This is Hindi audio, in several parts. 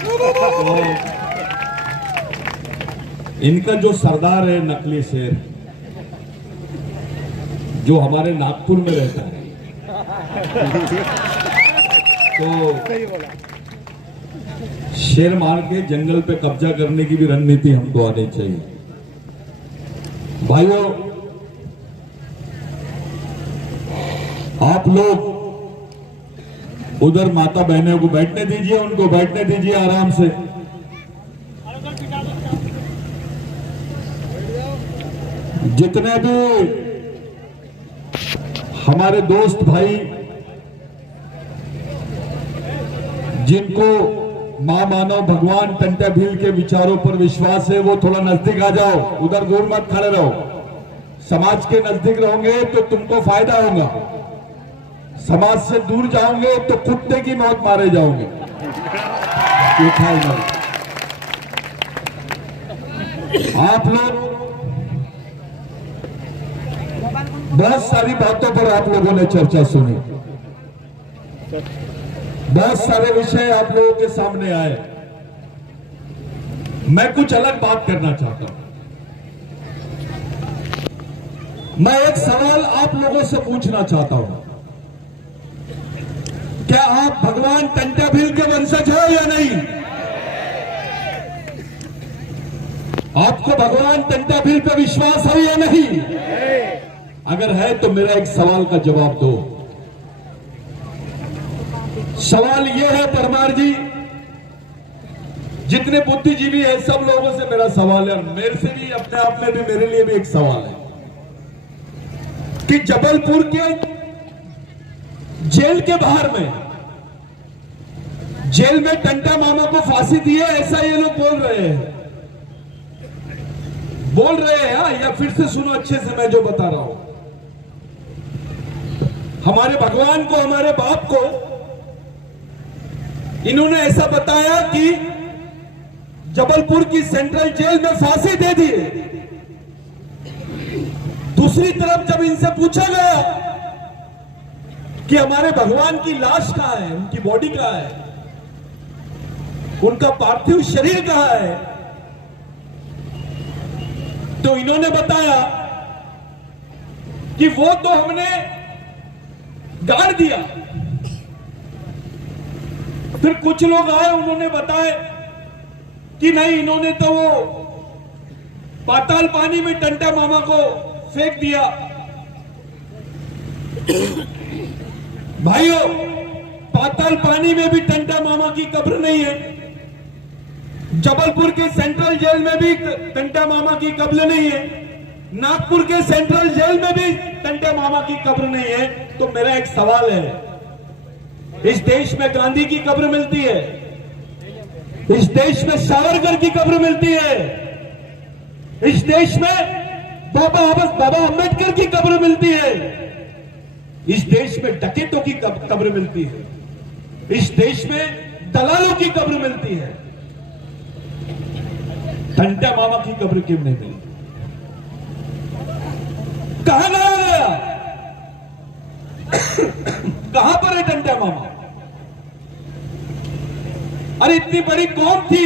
तो इनका जो सरदार है नकली शेर, जो हमारे नागपुर में रहता है, तो शेर मार के जंगल पे कब्जा करने की भी रणनीति हमको आनी चाहिए। भाइयों, आप लोग उधर माता बहनों को बैठने दीजिए, उनको बैठने दीजिए आराम से। जितने भी हमारे दोस्त भाई जिनको मां मानव भगवान टंटा भील के विचारों पर विश्वास है, वो थोड़ा नजदीक आ जाओ, उधर दूर मत खड़े रहो। समाज के नजदीक रहोगे तो तुमको फायदा होगा, समाज से दूर जाओगे तो कुत्ते की मौत मारे जाओगे। ये ख्याल रखो। आप लोग बहुत सारी बातों पर आप लोगों ने चर्चा सुनी, बहुत सारे विषय आप लोगों के सामने आए। मैं कुछ अलग बात करना चाहता हूं। मैं एक सवाल आप लोगों से पूछना चाहता हूं, क्या आप भगवान टंटा भील के वंशज हो या नहीं? आपको भगवान टंटा भील पे विश्वास है या नहीं? अगर है तो मेरा एक सवाल का जवाब दो। सवाल यह है परमार जी, जितने बुद्धिजीवी हैं सब लोगों से मेरा सवाल है, और मेरे से भी अपने आप में भी मेरे लिए भी एक सवाल है कि जबलपुर के जेल के बाहर में, जेल में टंटा मामा को फांसी दी है, ऐसा ये लोग बोल रहे हैं या फिर से सुनो अच्छे से मैं जो बता रहा हूं। हमारे भगवान को, हमारे बाप को इन्होंने ऐसा बताया कि जबलपुर की सेंट्रल जेल में फांसी दे दी। दूसरी तरफ जब इनसे पूछा गया कि हमारे भगवान की लाश कहां है, उनकी बॉडी कहां है, उनका पार्थिव शरीर कहां है, तो इन्होंने बताया कि वो तो हमने गाड़ दिया। फिर कुछ लोग आए, उन्होंने बताया कि नहीं, इन्होंने तो वो पाताल पानी में टंटा मामा को फेंक दिया। भाइयों, पाताल पानी में भी टंटा मामा की कब्र नहीं है, जबलपुर के सेंट्रल जेल में भी टंटा मामा की कब्र नहीं है, नागपुर के सेंट्रल जेल में भी टंटा मामा की कब्र नहीं है। तो मेरा एक सवाल है, इस देश में गांधी की कब्र मिलती है, इस देश में सावरकर की कब्र मिलती है, इस देश में बाबा अंबेडकर की कब्र मिलती है, इस देश में डकैतों की कब्र मिलती है, इस देश में दलालों की कब्र मिलती है। टंटा मामा की कब्र क्यों नहीं मिली? कहां गया? कहां पर है टंटा मामा? अरे इतनी बड़ी कौम थी,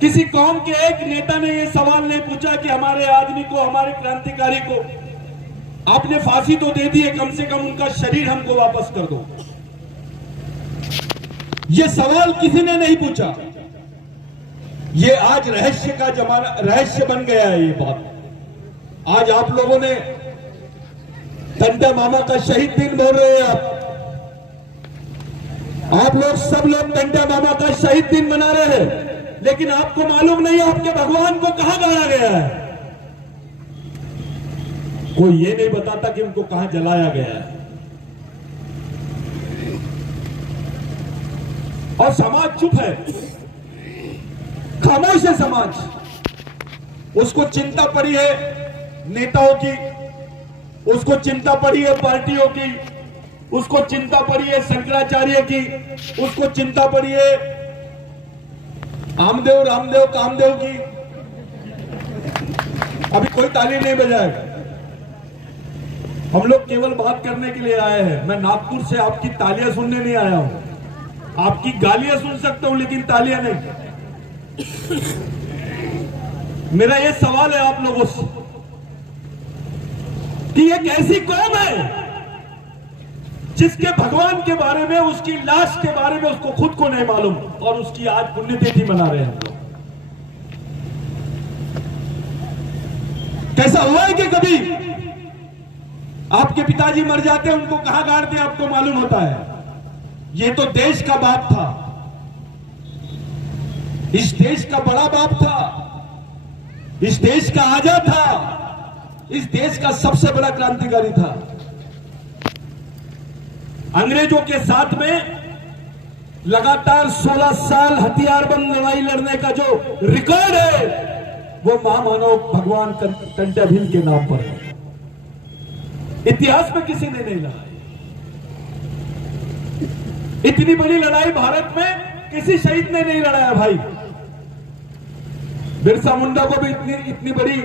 किसी कौम के एक नेता ने यह सवाल नहीं पूछा कि हमारे आदमी को, हमारे क्रांतिकारी को आपने फांसी तो दे दी है, कम से कम उनका शरीर हमको वापस कर दो। यह सवाल किसी ने नहीं पूछा। ये आज रहस्य का जमाना, रहस्य बन गया है ये बात। आज आप लोगों ने टंटा मामा का शहीद दिन बोल रहे हैं, आप लोग सब लोग टंटा मामा का शहीद दिन मना रहे हैं, लेकिन आपको मालूम नहीं आपके भगवान को कहां गाड़ा गया है। कोई ये नहीं बताता कि उनको कहां जलाया गया है। और समाज चुप है, खामोश है समाज। उसको चिंता पड़ी है नेताओं की, उसको चिंता पड़ी है पार्टियों की, उसको चिंता पड़ी है शंकराचार्य की, उसको चिंता पड़ी है आमदेव, रामदेव, कामदेव की। अभी कोई ताली नहीं बजाएगा। हम लोग केवल बात करने के लिए आए हैं। मैं नागपुर से आपकी तालियां सुनने नहीं आया हूं। आपकी गालियां सुन सकता हूं लेकिन तालियां नहीं। मेरा ये सवाल है आप लोगों से कि एक ऐसी कौम है जिसके भगवान के बारे में, उसकी लाश के बारे में उसको खुद को नहीं मालूम, और उसकी आज पुण्यतिथि मना रहे हैं। कैसा हुआ है कि कभी आपके पिताजी मर जाते हैं, उनको कहां गाड़ते हैं आपको मालूम होता है? ये तो देश का बाप था, इस देश का बड़ा बाप था, इस देश का आजा था, इस देश का सबसे बड़ा क्रांतिकारी था। अंग्रेजों के साथ में लगातार 16 साल हथियारबंद लड़ाई लड़ने का जो रिकॉर्ड है वो महामानव भगवान टंट्या भील के नाम पर है। इतिहास में किसी ने नहीं लड़ा। इतनी बड़ी लड़ाई भारत में किसी शहीद ने नहीं लड़ाया भाई। बिरसा मुंडा को भी इतनी बड़ी,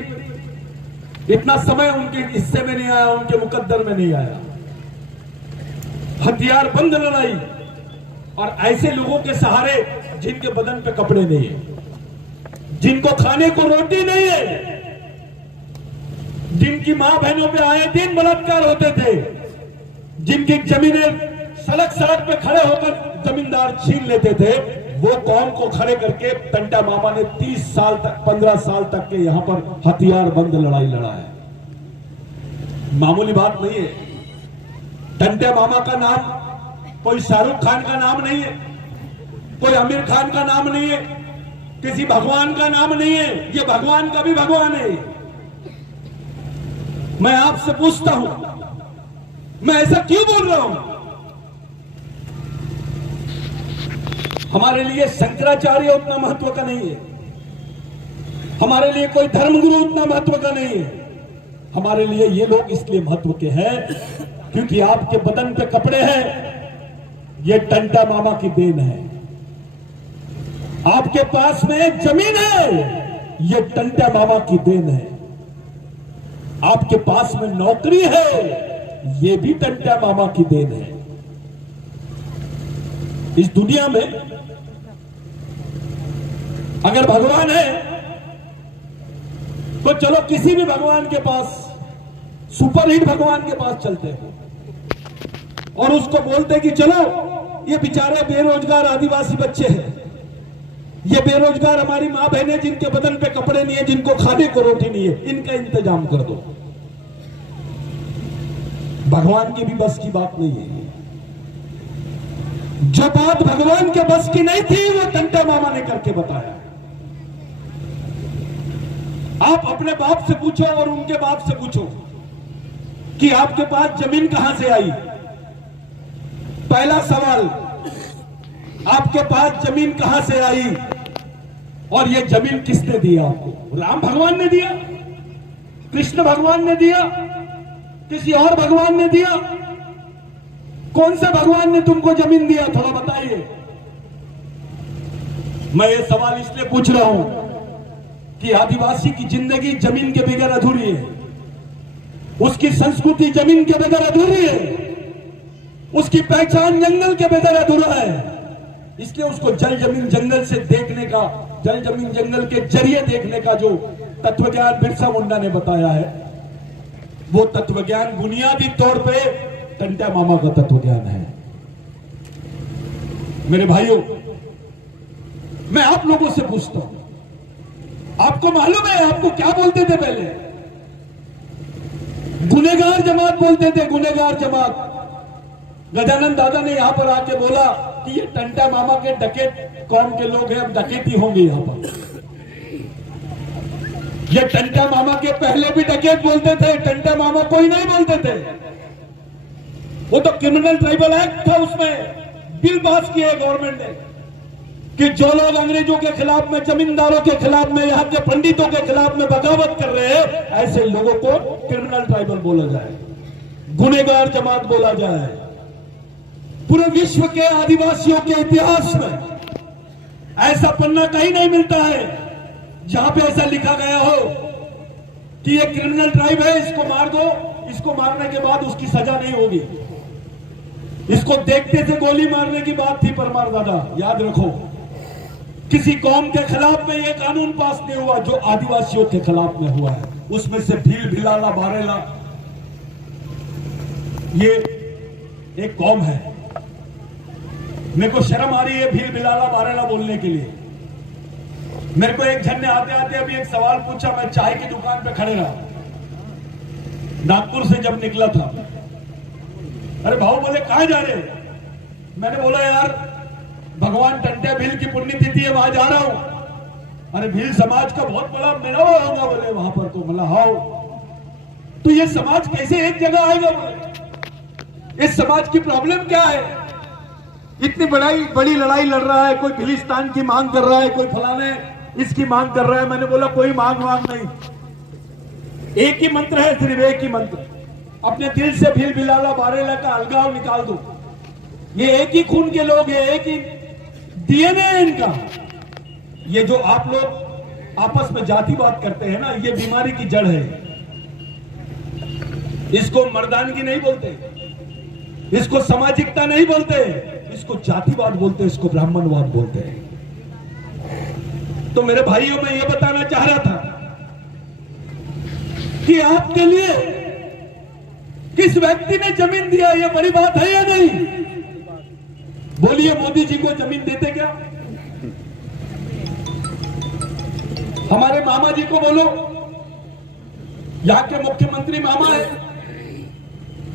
इतना समय उनके हिस्से में नहीं आया, उनके मुकद्दर में नहीं आया। हथियार बंद लड़ाई, और ऐसे लोगों के सहारे जिनके बदन पे कपड़े नहीं है, जिनको खाने को रोटी नहीं है, जिनकी मां बहनों पे आए दिन बलात्कार होते थे, जिनकी जमीनें सड़क सड़क पे खड़े होकर जमींदार छीन लेते थे, वो कौम को खड़े करके टंट्या मामा ने 30 साल तक, 15 साल तक के यहां पर हथियार बंद लड़ाई लड़ा है। मामूली बात नहीं है। टंट्या मामा का नाम कोई शाहरुख खान का नाम नहीं है, कोई आमिर खान का नाम नहीं है, किसी भगवान का नाम नहीं है। ये भगवान का भी भगवान है। मैं आपसे पूछता हूं, मैं ऐसा क्यों बोल रहा हूं? हमारे लिए शंकराचार्य उतना महत्व का नहीं है, हमारे लिए कोई धर्मगुरु उतना महत्व का नहीं है। हमारे लिए ये लोग इसलिए महत्व के हैं क्योंकि आपके बदन पे कपड़े हैं, ये टंट्या मामा की देन है। आपके पास में जमीन है, ये टंट्या मामा की देन है। आपके पास में नौकरी है, ये भी टंट्या मामा की देन है। इस दुनिया में अगर भगवान है तो चलो किसी भी भगवान के पास, सुपरहिट भगवान के पास चलते हैं और उसको बोलते कि चलो ये बेचारे बेरोजगार आदिवासी बच्चे हैं, ये बेरोजगार हमारी मां बहनें जिनके बदन पे कपड़े नहीं है, जिनको खाने को रोटी नहीं है, इनका इंतजाम कर दो। भगवान की भी बस की बात नहीं है। जो बात भगवान के बस की नहीं थी वो टंट्या मामा ने करके बताया। आप अपने बाप से पूछो और उनके बाप से पूछो कि आपके पास जमीन कहां से आई। पहला सवाल, आपके पास जमीन कहां से आई और ये जमीन किसने दिया आपको? राम भगवान ने दिया, कृष्ण भगवान ने दिया, किसी और भगवान ने दिया? कौन से भगवान ने तुमको जमीन दिया, थोड़ा बताइए। मैं ये सवाल इसलिए पूछ रहा हूं कि आदिवासी की जिंदगी जमीन के बगैर अधूरी है, उसकी संस्कृति जमीन के बगैर अधूरी है, उसकी पहचान जंगल के बगैर अधूरा है। इसलिए उसको जल जमीन जंगल से देखने का, जल जमीन जंगल के जरिए देखने का जो तत्वज्ञान बिरसा मुंडा ने बताया है, वो तत्वज्ञान बुनियादी तौर पे टंट्या मामा का तत्वज्ञान है। मेरे भाइयों, मैं आप लोगों से पूछता हूं, आपको मालूम है आपको क्या बोलते थे पहले? गुनेगार जमात बोलते थे, गुनेगार जमात। गजानन दादा ने यहां पर आके बोला कि ये टंट्या मामा के डकैत कौम के लोग हैं, अब डकैती होंगे यहां पर। ये टंट्या मामा के पहले भी डकैत बोलते थे, टंट्या मामा कोई नहीं बोलते थे। वो तो क्रिमिनल ट्राइबल एक्ट था, उसमें बिल पास किए गवर्नमेंट ने कि जो लोग अंग्रेजों के खिलाफ में, जमींदारों के खिलाफ में, यहाँ के पंडितों के खिलाफ में बगावत कर रहे हैं, ऐसे लोगों को क्रिमिनल ट्राइबल बोला जाए, गुनेगार जमात बोला जाए। पूरे विश्व के आदिवासियों के इतिहास में ऐसा पन्ना कहीं नहीं मिलता है जहां पे ऐसा लिखा गया हो कि ये क्रिमिनल ट्राइब है, इसको मार दो, इसको मारने के बाद उसकी सजा नहीं होगी। इसको देखते थे गोली मारने की बात थी परमार दादा, याद रखो। किसी कौम के खिलाफ में यह कानून पास नहीं हुआ जो आदिवासियों के खिलाफ में हुआ है। उसमें से भील, भिलाला, बारेला, ये एक कौम है। मेरे को शर्म आ रही है भील, भिलाला, बारेला बोलने के लिए। मेरे को एक जन ने आते आते अभी एक सवाल पूछा। मैं चाय की दुकान पे खड़े रहा, नागपुर से जब निकला था। अरे भाऊ बोले कहां जा रहे? मैंने बोला यार भगवान टंट्या भील की पुण्यतिथि है, वहां जा रहा हूं। अरे भील समाज का बहुत बड़ा मेला होगा बोले वहां पर। तो बोला हाउ, तो ये समाज कैसे एक जगह आएगा बोले? इस समाज की प्रॉब्लम क्या है? इतनी बड़ी लड़ाई लड़ रहा है, कोई भिलिस्तान की मांग कर रहा है, कोई फलाने इसकी मांग कर रहा है। मैंने बोला कोई मांग नहीं, एक ही मंत्र है, सिर्फ एक ही मंत्र। अपने दिल से भील, भिलाला, बारेला का अलगाव निकाल दो। ये एक ही खून के लोग हैं, एक ही डीएनए है इनका। ये जो आप लोग आपस में जातिवाद करते हैं ना, ये बीमारी की जड़ है। इसको मर्दानगी नहीं बोलते, इसको सामाजिकता नहीं बोलते, इसको जातिवाद बोलते, इसको ब्राह्मणवाद बोलते हैं। तो मेरे भाइयों, मैं ये बताना चाह रहा था कि आपके लिए किस व्यक्ति ने जमीन दिया, ये बड़ी बात है या नहीं? बोलिए, मोदी जी को जमीन देते क्या? हमारे मामा जी को बोलो, यहां के मुख्यमंत्री मामा है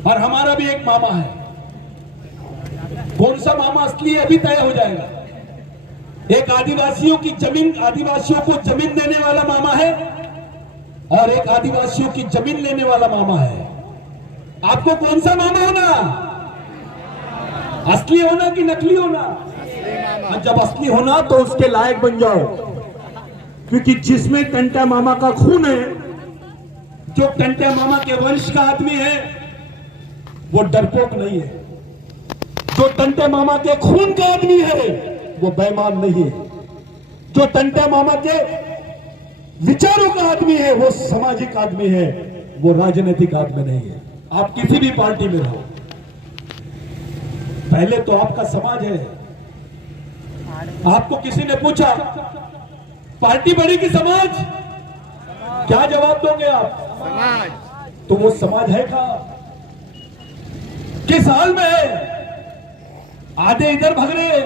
और हमारा भी एक मामा है। कौन सा मामा असली है अभी तय हो जाएगा। एक आदिवासियों की जमीन, आदिवासियों को जमीन देने वाला मामा है और एक आदिवासियों की जमीन लेने वाला मामा है। आपको कौन सा मामा होना? असली होना कि नकली होना? जब असली होना तो उसके लायक बन जाओ, क्योंकि जिसमें टंट्या मामा का खून है, जो टंट्या मामा के वंश का आदमी है, वो डरपोक नहीं है। जो टंट्या मामा के खून का आदमी है, वो बेईमान नहीं है। जो टंट्या मामा के विचारों का आदमी है, वो सामाजिक आदमी है, वो राजनीतिक आदमी नहीं है। आप किसी भी पार्टी में रहो, पहले तो आपका समाज है। आपको किसी ने पूछा पार्टी बड़ी कि समाज, क्या जवाब दोगे आप? समाज। तो वो समाज है कहां? किस हाल में है? आधे इधर भग रहे,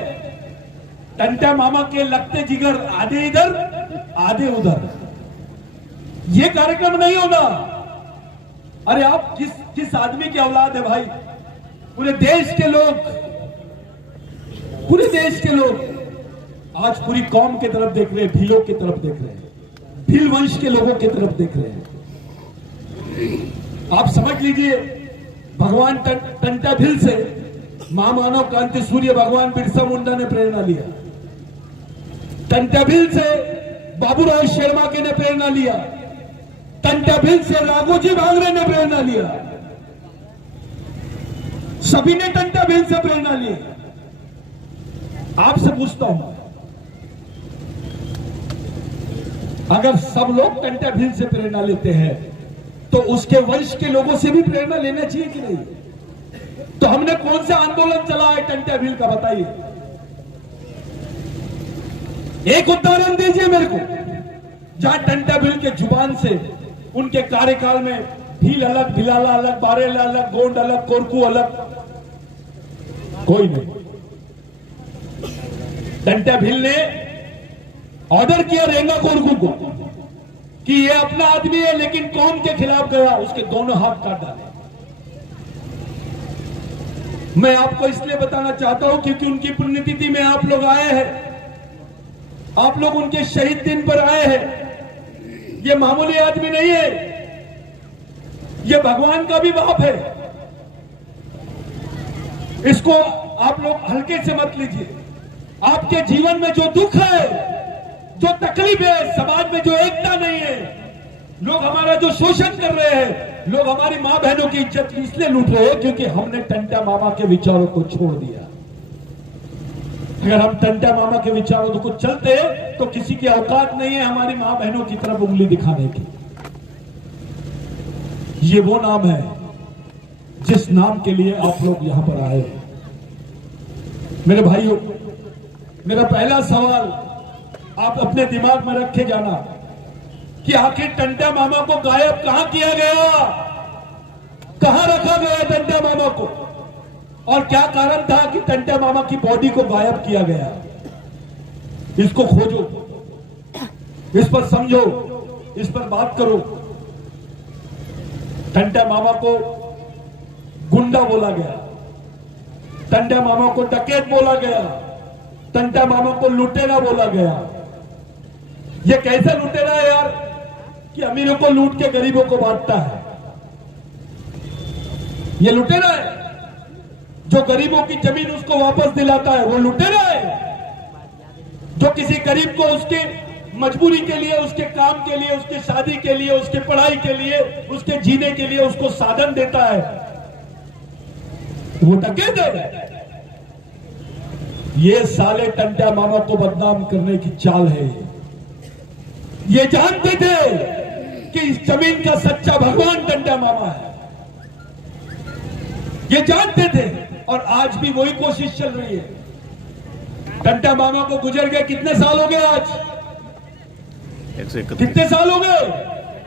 टंट्या मामा के लगते जिगर, आधे इधर आधे उधर। ये कार्यक्रम नहीं होना। अरे आप किस आदमी की औलाद है भाई? पूरे देश के लोग आज पूरी कौम की तरफ देख रहे हैं, भीलों की तरफ देख रहे हैं, भील वंश के लोगों की तरफ देख रहे हैं। आप समझ लीजिए, भगवान टंट्या भील से महामानव क्रांति सूर्य भगवान बिरसा मुंडा ने प्रेरणा लिया। टंट्या भील से बाबूराव शेरमाके ने प्रेरणा लिया। टंट्या भील से राघोजी भांगरे ने प्रेरणा लिया। सभी ने टंट्या भील से प्रेरणा ली। आपसे पूछता हूं, अगर सब लोग टंट्या भील से प्रेरणा लेते हैं तो उसके वंश के लोगों से भी प्रेरणा लेना चाहिए कि नहीं? तो हमने कौन सा आंदोलन चला है टंट्या भील का, बताइए। एक उदाहरण दीजिए मेरे को, जहां टंट्या भील के जुबान से उनके कार्यकाल में भील अलग, भिलाला अलग, बारेला अलग, गोंड अलग, कोरकू अलग, कोई नहीं। टंट्या भील ने ऑर्डर किया रेंगा कोरकू को कि ये अपना आदमी है लेकिन कौम के खिलाफ गया, उसके दोनों हाथ काट डाले। मैं आपको इसलिए बताना चाहता हूं क्योंकि उनकी पुण्यतिथि में आप लोग आए हैं, आप लोग उनके शहीद दिन पर आए हैं। ये मामूली आदमी नहीं है, ये भगवान का भी बाप है। इसको आप लोग हल्के से मत लीजिए। आपके जीवन में जो दुख है, जो तकलीफ है, समाज में जो एकता नहीं है, लोग हमारा जो शोषण कर रहे हैं, लोग हमारी मां बहनों की इज्जत इसलिए लूट रहे हैं क्योंकि हमने टंट्या मामा के विचारों को छोड़ दिया। अगर हम टंट्या मामा के विचारों को चलते तो किसी की औकात नहीं है हमारी मां बहनों की तरफ उंगली दिखाने की। ये वो नाम है जिस नाम के लिए आप लोग यहां पर आए। मेरे भाइयों, मेरा पहला सवाल आप अपने दिमाग में रखे जाना कि आखिर टंटा मामा को गायब कहां किया गया, कहां रखा गया टंटा मामा को, और क्या कारण था कि टंटा मामा की बॉडी को गायब किया गया। इसको खोजो, इस पर समझो, इस पर बात करो। टंटा मामा को गुंडा बोला गया, टंटा मामा को डकैत बोला गया, टंटा मामा को लुटेरा बोला गया। ये कैसे लुटेरा है यार कि अमीरों को लूट के गरीबों को बांटता है। ये लुटेरा है। जो गरीबों की जमीन उसको वापस दिलाता है वो लुटेरा है। जो किसी गरीब को उसके मजबूरी के लिए, उसके काम के लिए, उसकी शादी के लिए, उसके पढ़ाई के लिए, उसके जीने के लिए उसको साधन देता है वो डकैत है। ये साले टंटा मामा को बदनाम करने की चाल है। ये जानते थे कि इस जमीन का सच्चा भगवान टंटा मामा है, ये जानते थे और आज भी वही कोशिश चल रही है। टंटा मामा को गुजर गए कितने साल हो गए आज? कितने साल हो गए?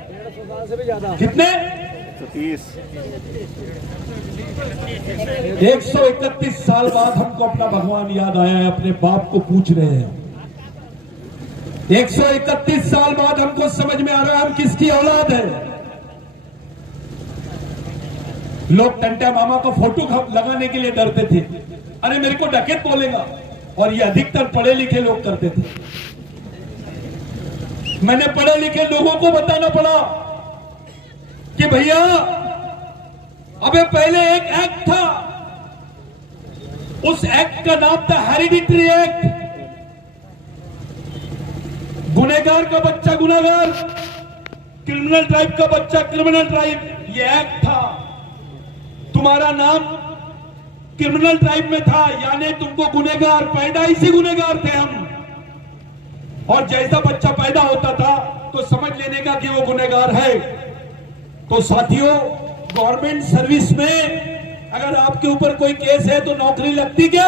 150 साल से भी ज्यादा। कितने? 131 साल बाद हमको अपना भगवान याद आया है। अपने बाप को पूछ रहे हैं। 131 साल बाद हमको समझ में आ रहा है हम किसकी औलाद है। लोग टंटा मामा का फोटो लगाने के लिए डरते थे, अरे मेरे को डकैत बोलेगा, और ये अधिकतर पढ़े लिखे लोग करते थे। मैंने पढ़े लिखे लोगों को बताना पड़ा कि भैया अबे पहले एक एक्ट था, उस एक्ट का नाम था हेरिडिटरी एक्ट। गुनहगार का बच्चा गुनहगार, क्रिमिनल ट्राइब का बच्चा क्रिमिनल ट्राइब, ये एक्ट था। तुम्हारा नाम क्रिमिनल ट्राइब में था, यानी तुमको गुनहगार, पैदाइशी गुनहगार थे हम। और जैसा बच्चा पैदा होता था तो समझ लेने का कि वो गुनहगार है। तो साथियों, गवर्नमेंट सर्विस में अगर आपके ऊपर कोई केस है तो नौकरी लगती क्या?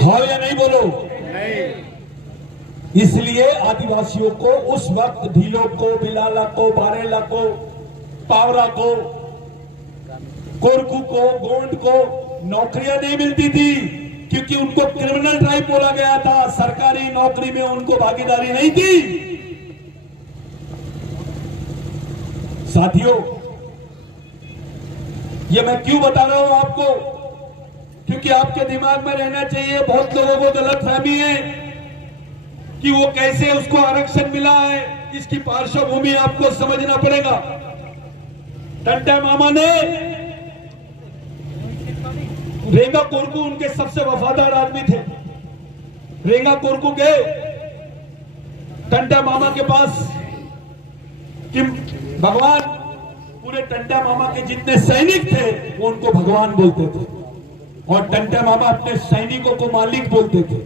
हाँ या नहीं बोलो? नहीं। इसलिए आदिवासियों को उस वक्त ढीलों को, बिलाला को, बारेला को, पावरा को, कोरकू को, गोंड को नौकरियां नहीं मिलती थी क्योंकि उनको क्रिमिनल ट्राइब बोला गया था। सरकारी नौकरी में उनको भागीदारी नहीं थी। साथियों, ये मैं क्यों बता रहा हूं आपको? क्योंकि आपके दिमाग में रहना चाहिए, बहुत लोगों को गलतफहमी है कि वो कैसे उसको आरक्षण मिला है। इसकी पार्श्वभूमि आपको समझना पड़ेगा। टंटा मामा ने, रेंगा कोरकू उनके सबसे वफादार आदमी थे। रेंगा कोरकू गए टंटा मामा के पास कि भगवान, पूरे टंटा मामा के जितने सैनिक थे वो उनको भगवान बोलते थे, और टंटा मामा अपने सैनिकों को मालिक बोलते थे।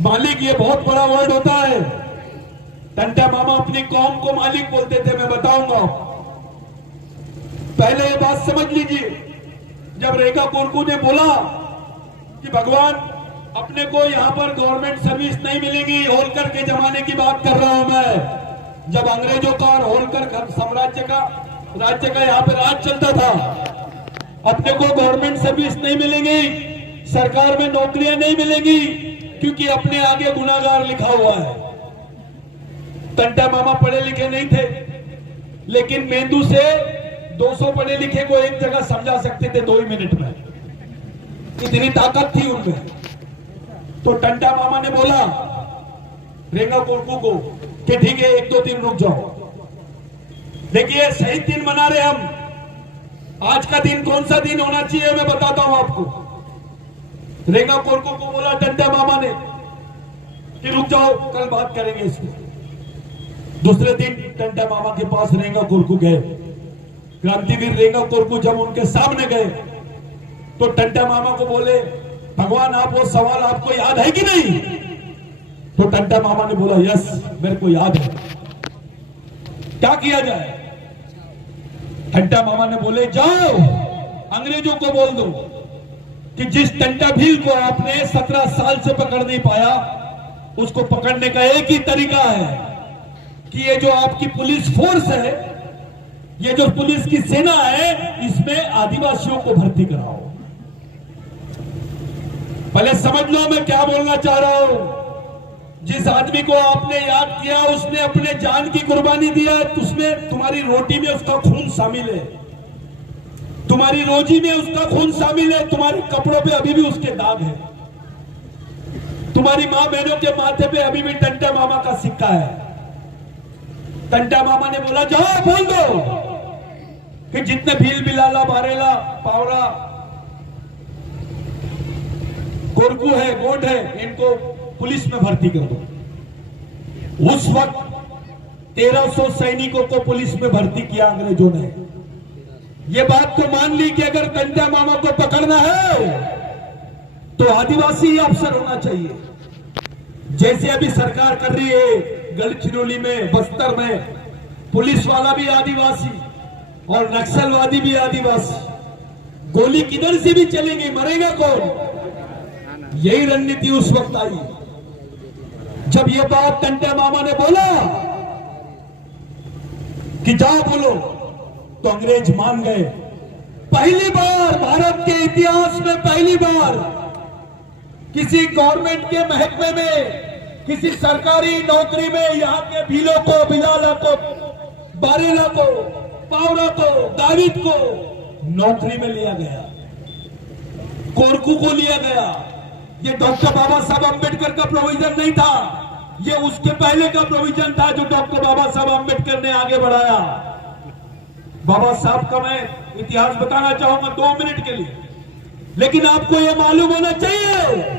मालिक ये बहुत बड़ा वर्ड होता है। टंटा मामा अपनी कौम को मालिक बोलते थे, मैं बताऊंगा। पहले ये बात समझ लीजिए, जब रेंगा कोरकू ने बोला कि भगवान अपने को यहां पर गवर्नमेंट सर्विस नहीं मिलेगी, होलकर के जमाने की बात कर रहा हूं मैं, जब अंग्रेजों का और होलकर साम्राज्य का, राज्य का यहां पर राज चलता था। अपने को गवर्नमेंट सर्विस नहीं मिलेगी, सरकार में नौकरियां नहीं मिलेंगी क्योंकि अपने आगे गुनाहगार लिखा हुआ है। टंटा मामा पढ़े लिखे नहीं थे, लेकिन मेंदू से 200 पढ़े लिखे को एक जगह समझा सकते थे 2 ही मिनट में, इतनी ताकत थी उनमें। तो टंटा मामा ने बोला रेंगा कोरकू को कि ठीक है, 1-2 दिन रुक जाओ। देखिए, शहीद दिन मना रहे हम। आज का दिन कौन सा दिन होना चाहिए मैं बताता हूं आपको। रेंगा कोरकू को बोला टंटा मामा ने कि रुक जाओ, कल बात करेंगे इसमें। दूसरे दिन टंटा मामा के पास रेंगा कोरकू गए। क्रांतिवीर रेंगा कोरकू जब उनके सामने गए तो टंटा मामा को बोले, भगवान आप वो सवाल आपको याद है कि नहीं? तो टंटा मामा ने बोला, यस मेरे को याद है। क्या किया जाए? टंटा मामा ने बोले, जाओ अंग्रेजों को बोल दो कि जिस टंटा भील को आपने 17 साल से पकड़ नहीं पाया, उसको पकड़ने का एक ही तरीका है कि ये जो आपकी पुलिस फोर्स है, ये जो पुलिस की सेना है, इसमें आदिवासियों को भर्ती कराओ। पहले समझ लो मैं क्या बोलना चाह रहा हूं। जिस आदमी को आपने याद किया, उसने अपने जान की कुर्बानी दिया, उसमें तुम्हारी रोटी में उसका खून शामिल है, तुम्हारी रोजी में उसका खून शामिल है, तुम्हारे कपड़ों पे अभी भी उसके दाग है, तुम्हारी मां बहनों के माथे पे अभी भी टंटा मामा का सिक्का है। टंटा मामा ने बोला जाओ बोल दो कि जितने भील बिलाला बारेला पावरा गोरकू है, गोंड है, इनको पुलिस में भर्ती कर दो। उस वक्त 1300 सैनिकों को पुलिस में भर्ती किया अंग्रेजों ने। ये बात तो मान ली कि अगर टंटा मामा को पकड़ना है तो आदिवासी ही अफसर होना चाहिए, जैसे अभी सरकार कर रही है। गढ़चिरौली में, बस्तर में पुलिस वाला भी आदिवासी और नक्सलवादी भी आदिवासी। गोली किधर से भी चलेगी, मरेगा कौन? यही रणनीति उस वक्त आई। जब ये बात टंटा मामा ने बोला कि जाओ बोलो, तो अंग्रेज मान गए। पहली बार भारत के इतिहास में, पहली बार किसी गवर्नमेंट के महकमे में, किसी सरकारी नौकरी में यहां के भीलों को, बिलाला को, बारेला को, पावरा को, दाविद को नौकरी में लिया गया, कोरकू को लिया गया। ये डॉक्टर बाबा साहब अंबेडकर का प्रोविजन नहीं था, ये उसके पहले का प्रोविजन था जो डॉक्टर बाबा साहब अंबेडकर ने आगे बढ़ाया। बाबा साहब का मैं इतिहास बताना चाहूंगा 2 मिनट के लिए, लेकिन आपको यह मालूम होना चाहिए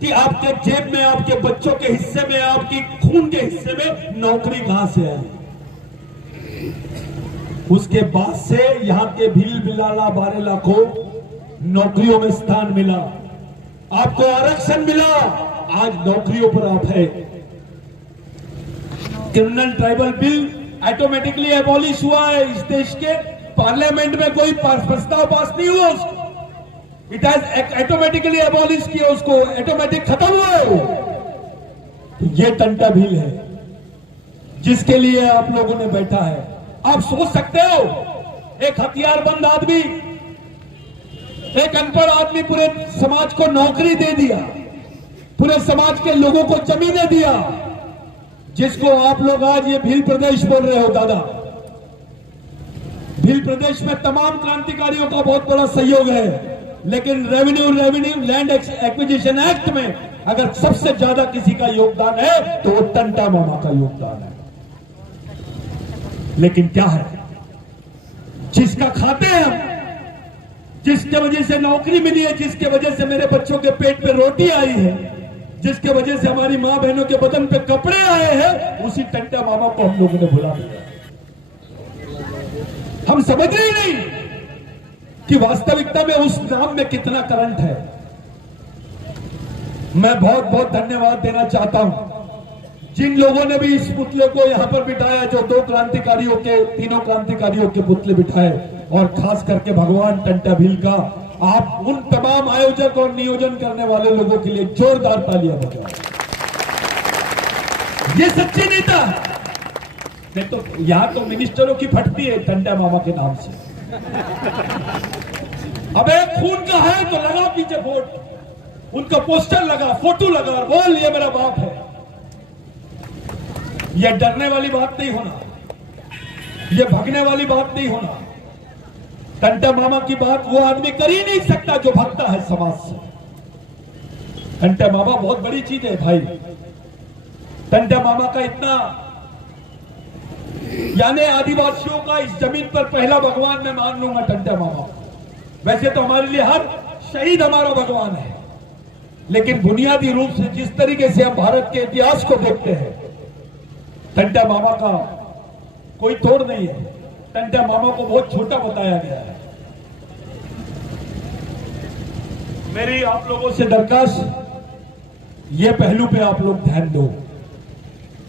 कि आपके जेब में, आपके बच्चों के हिस्से में, आपकी खून के हिस्से में नौकरी कहां से आई। उसके बाद से यहां के भील बिलाला बारेला को नौकरियों में स्थान मिला, आपको आरक्षण मिला, आज नौकरियों पर आप है। Criminal tribal bill automatically abolish हुआ है। इस देश के पार्लियामेंट में कोई प्रस्ताव पास नहीं हुआ, उसको इट हैज ऑटोमेटिकली एबॉलिश किया, उसको ऑटोमेटिक खत्म हुआ है। तो ये टंटा भील है जिसके लिए आप लोगों ने बैठा है। आप सोच सकते हो, एक हथियारबंद आदमी, एक अनपढ़ आदमी पूरे समाज को नौकरी दे दिया, पूरे समाज के लोगों को जमीनें दिया, जिसको आप लोग आज ये भील प्रदेश बोल रहे हो। दादा, भील प्रदेश में तमाम क्रांतिकारियों का बहुत बड़ा सहयोग है, लेकिन रेवेन्यू लैंड एक्विजिशन एक्ट में अगर सबसे ज्यादा किसी का योगदान है तो वो टंटा मामा का योगदान है। लेकिन क्या है, जिसका खाते हैं हम, जिसके वजह से नौकरी मिली है, जिसके वजह से मेरे बच्चों के पेट पे रोटी आई है, जिसके वजह से हमारी मां बहनों के बदन पे कपड़े आए हैं, उसी टंटा मामा को हम लोगों ने भुला दिया। हम समझ रहे नहीं कि वास्तविकता में उस नाम में कितना करंट है। मैं बहुत बहुत धन्यवाद देना चाहता हूं जिन लोगों ने भी इस पुतले को यहां पर बिठाया, जो 2 क्रांतिकारियों के, 3 क्रांतिकारियों के पुतले बिठाए, और खास करके भगवान टंटा भील का। आप उन तमाम आयोजक और नियोजन करने वाले लोगों के लिए जोरदार तालियां बजाएं। ये सच्चे नेता नहीं तो यहां तो मिनिस्टरों की फटती है टंटा मामा के नाम से। अबे खून का है तो लगा पीछे वोट, उनका पोस्टर लगा, फोटो लगा और बोल ये मेरा बाप है। यह डरने वाली बात नहीं होना, यह भगने वाली बात नहीं होना। टंटा मामा की बात वो आदमी कर ही नहीं सकता जो भगता है समाज से। टंटा मामा बहुत बड़ी चीज है भाई। टंटा मामा का इतना, यानी आदिवासियों का इस जमीन पर पहला भगवान मैं मान लूंगा टंटा मामा। वैसे तो हमारे लिए हर शहीद हमारा भगवान है, लेकिन बुनियादी रूप से जिस तरीके से हम भारत के इतिहास को देखते हैं, टंटा मामा का कोई तोड़ नहीं है। टंटा मामा को बहुत छोटा बताया गया है। मेरी आप लोगों से दरखास्त, ये पहलू पे आप लोग ध्यान दो।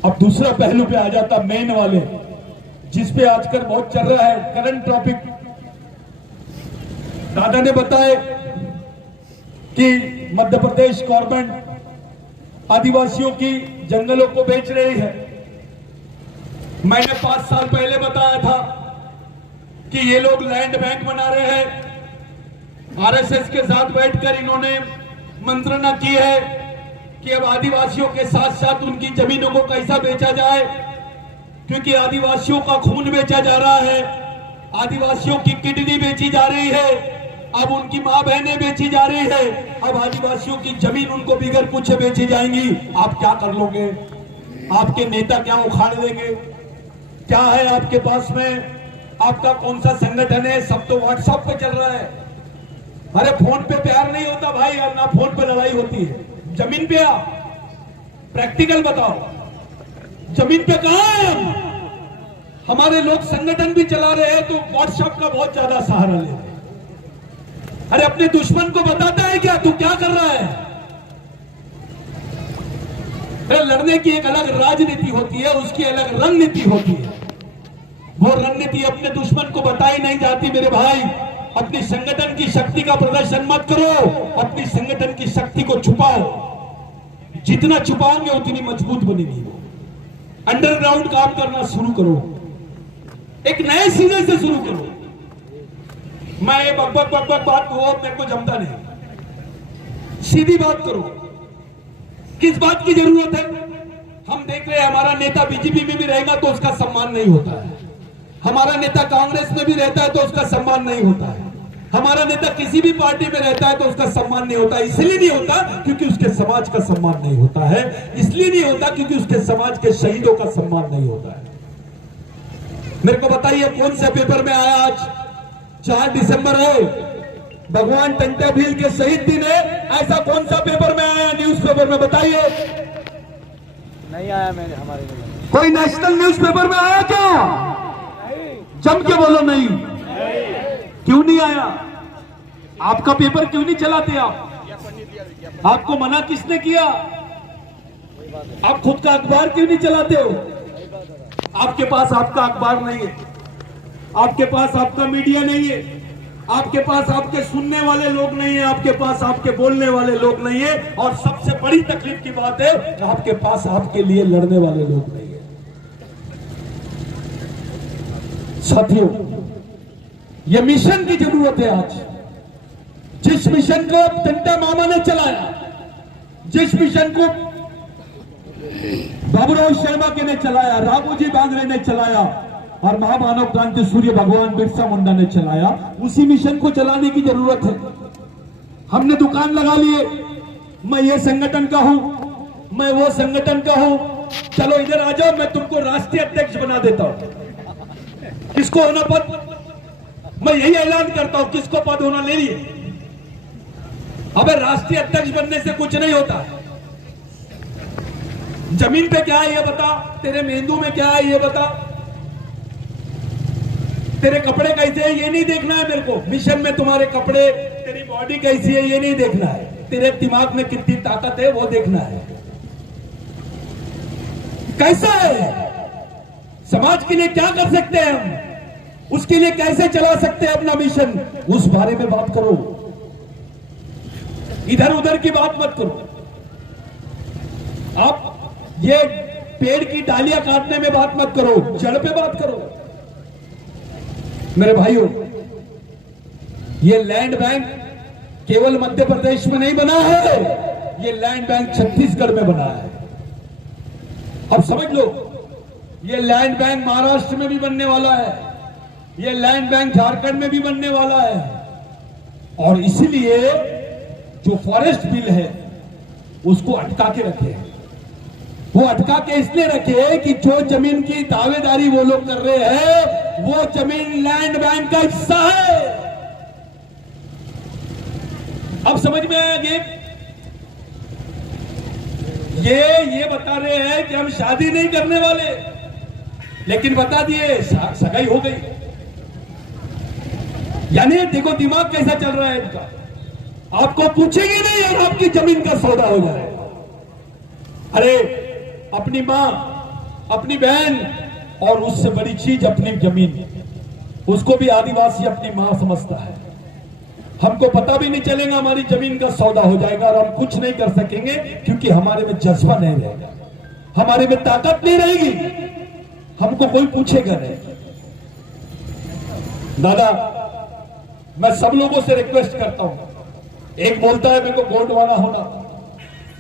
अब दूसरा पहलू पे आ जाता, मेन वाले, जिस पे आजकल बहुत चल रहा है, करंट टॉपिक। दादा ने बताए कि मध्य प्रदेश गवर्नमेंट आदिवासियों की जंगलों को बेच रही है। मैंने 5 साल पहले बताया था कि ये लोग लैंड बैंक बना रहे हैं। आरएसएस के साथ बैठकर इन्होंने मंत्रणा की है कि अब आदिवासियों के साथ साथ उनकी जमीनों को कैसा बेचा जाए, क्योंकि आदिवासियों का खून बेचा जा रहा है, आदिवासियों की किडनी बेची जा रही है, अब उनकी मां बहनें बेची जा रही है, अब आदिवासियों की जमीन उनको बिगड़ पूछे बेची जाएंगी। आप क्या कर लोगे? आपके नेता क्या उखाड़ देंगे? क्या है आपके पास में? आपका कौन सा संगठन है? सब तो व्हाट्सएप पे चल रहा है। अरे फोन पे प्यार नहीं होता भाई, और ना फोन पे लड़ाई होती है। जमीन पे आ, प्रैक्टिकल बताओ, जमीन पे कहां है? हमारे लोग संगठन भी चला रहे हैं तो व्हाट्सएप का बहुत ज्यादा सहारा ले रहे हैं। अरे अपने दुश्मन को बताता है क्या तू क्या कर रहा है? अरे लड़ने की एक अलग राजनीति होती है, उसकी अलग रणनीति होती है। वो रणनीति अपने दुश्मन को बताई नहीं जाती मेरे भाई। अपनी संगठन की शक्ति का प्रदर्शन मत करो, अपनी संगठन की शक्ति को छुपाओ। जितना छुपाओगे उतनी मजबूत बनेगी वो। अंडरग्राउंड काम करना शुरू करो, एक नए सिरे से शुरू करो। मैं ये बकबक बात को मेरे को जमता नहीं। सीधी बात करो। किस बात की जरूरत है? हम देख रहे हैं हमारा नेता बीजेपी में भी रहेगा तो उसका सम्मान नहीं होता है, हमारा नेता कांग्रेस में भी रहता है तो उसका सम्मान नहीं होता है, हमारा नेता किसी भी पार्टी में रहता है तो उसका सम्मान नहीं होता। इसलिए नहीं होता क्योंकि उसके समाज का सम्मान नहीं होता है, इसलिए नहीं होता क्योंकि उसके समाज के शहीदों का सम्मान नहीं होता है। मेरे को बताइए कौन से पेपर में आया? आज 4 दिसंबर है, भगवान टंटा भील के शहीद दिन है, ऐसा कौन सा पेपर में आया? न्यूज़पेपर में बताइए। नहीं आया मैंने हमारे में। कोई नेशनल न्यूज़पेपर में आया क्या? जम के बोलो नहीं। क्यों नहीं आया? आपका पेपर क्यों नहीं चलाते आप? आपको मना किसने किया? आप खुद का अखबार क्यों नहीं चलाते हो? आपके पास आपका अखबार नहीं है, आपके पास आपका मीडिया नहीं है, आपके पास आपके सुनने वाले लोग नहीं है, आपके पास आपके बोलने वाले लोग नहीं है, और सबसे बड़ी तकलीफ की बात है आपके पास आपके लिए लड़ने वाले लोग नहीं है। साथियों, यह मिशन की जरूरत है। आज जिस मिशन को टंटा मामा ने चलाया, जिस मिशन को बाबूराव शर्मा के ने चलाया, राघोजी बांगरे ने चलाया और महामानव क्रांति सूर्य भगवान बिरसा मुंडा ने चलाया, उसी मिशन को चलाने की जरूरत है। हमने दुकान लगा लिए, मैं ये संगठन का हूं, मैं वो संगठन का हूं, चलो इधर आ जाओ, मैं तुमको राष्ट्रीय अध्यक्ष बना देता हूं। किसको होना पद? मैं यही ऐलान करता हूं, किसको पद होना ले लिए। अबे राष्ट्रीय अध्यक्ष बनने से कुछ नहीं होता। जमीन पे क्या है ये बता, तेरे मेंदू में क्या है ये बता, तेरे कपड़े कैसे है ये नहीं देखना है मेरे को। मिशन में तुम्हारे कपड़े, तेरी बॉडी कैसी है ये नहीं देखना है, तेरे दिमाग में कितनी ताकत है वो देखना है। कैसा है, समाज के लिए क्या कर सकते हैं हम, उसके लिए कैसे चला सकते हैं अपना मिशन, उस बारे में बात करो। इधर उधर की बात मत करो। आप ये पेड़ की डालियां काटने में बात मत करो, जड़ पे बात करो। मेरे भाइयों, ये लैंड बैंक केवल मध्य प्रदेश में नहीं बना है, ये लैंड बैंक छत्तीसगढ़ में बना है। अब समझ लो, ये लैंड बैंक महाराष्ट्र में भी बनने वाला है, ये लैंड बैंक झारखंड में भी बनने वाला है। और इसीलिए जो फॉरेस्ट बिल है उसको अटका के रखे। वो अटका के इसलिए रखे कि जो जमीन की दावेदारी वो लोग कर रहे हैं वो जमीन लैंड बैंक का हिस्सा है। अब समझ में आया ये बता रहे हैं कि हम शादी नहीं करने वाले, लेकिन बता दिए सगाई हो गई। यानी देखो दिमाग कैसा चल रहा है इनका। आपको पूछेंगे नहीं और आपकी जमीन का सौदा हो जाए। अरे अपनी मां, अपनी बहन और उससे बड़ी चीज अपनी जमीन, उसको भी आदिवासी अपनी मां समझता है। हमको पता भी नहीं चलेगा, हमारी जमीन का सौदा हो जाएगा और हम कुछ नहीं कर सकेंगे, क्योंकि हमारे में जज्बा नहीं रहेगा, हमारे में ताकत नहीं रहेगी, हमको कोई पूछेगा नहीं। दादा, मैं सब लोगों से रिक्वेस्ट करता हूं, एक बोलता है मेरे को गोंडवाना होना,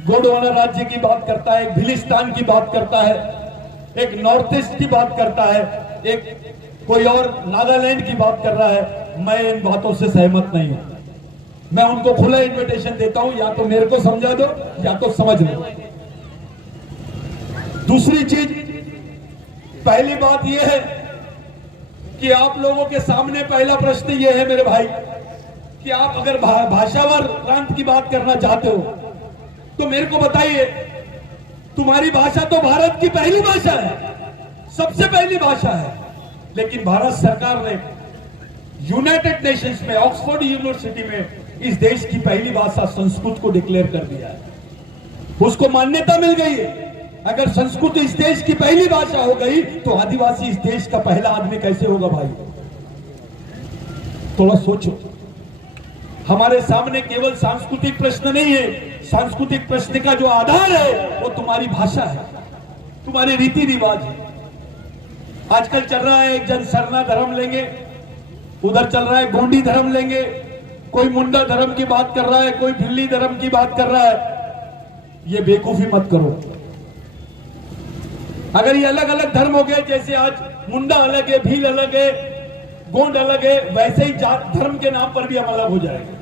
गोंडवाना राज्य की बात करता है, एक भिलिस्तान की बात करता है, एक नॉर्थ ईस्ट की बात करता है, एक कोई और नागालैंड की बात कर रहा है। मैं इन बातों से सहमत नहीं हूं। मैं उनको खुला इनविटेशन देता हूं, या तो मेरे को समझा दो या तो समझ लो। दूसरी चीज, पहली बात यह है कि आप लोगों के सामने पहला प्रश्न यह है मेरे भाई, कि आप अगर भाषावर प्रांत की बात करना चाहते हो तो मेरे को बताइए, तुम्हारी भाषा तो भारत की पहली भाषा है, सबसे पहली भाषा है, लेकिन भारत सरकार ने यूनाइटेड नेशंस में ऑक्सफोर्ड यूनिवर्सिटी में इस देश की पहली भाषा संस्कृत को डिक्लेयर कर दिया है, उसको मान्यता मिल गई है। अगर संस्कृत इस देश की पहली भाषा हो गई तो आदिवासी इस देश का पहला आदमी कैसे होगा भाई? थोड़ा सोचो। हमारे सामने केवल सांस्कृतिक प्रश्न नहीं है, सांस्कृतिक प्रश्न का जो आधार है वो तुम्हारी भाषा है, तुम्हारे रीति रिवाज है। आजकल चल रहा है, एक जन सरना धर्म लेंगे, उधर चल रहा है गोंडी धर्म लेंगे, कोई मुंडा धर्म की बात कर रहा है, कोई भिल्ली धर्म की बात कर रहा है। ये बेवकूफी मत करो। अगर ये अलग अलग धर्म हो गए, जैसे आज मुंडा अलग है, भील अलग है, गोंड अलग है, वैसे ही जात धर्म के नाम पर भी हम अलग हो जाएंगे।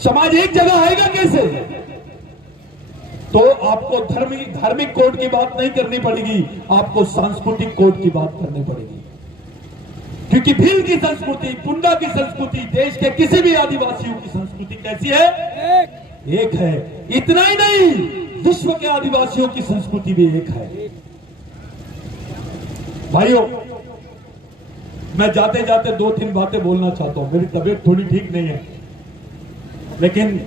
समाज एक जगह आएगा कैसे? तो आपको धार्मिक कोड की बात नहीं करनी पड़ेगी, आपको सांस्कृतिक कोड की बात करनी पड़ेगी। क्योंकि भील की संस्कृति, पुंडा की संस्कृति, देश के किसी भी आदिवासियों की संस्कृति कैसी है? एक है। इतना ही नहीं, विश्व के आदिवासियों की संस्कृति भी एक है। भाइयों, मैं जाते जाते 2-3 बातें बोलना चाहता हूं। मेरी तबीयत थोड़ी ठीक नहीं है, लेकिन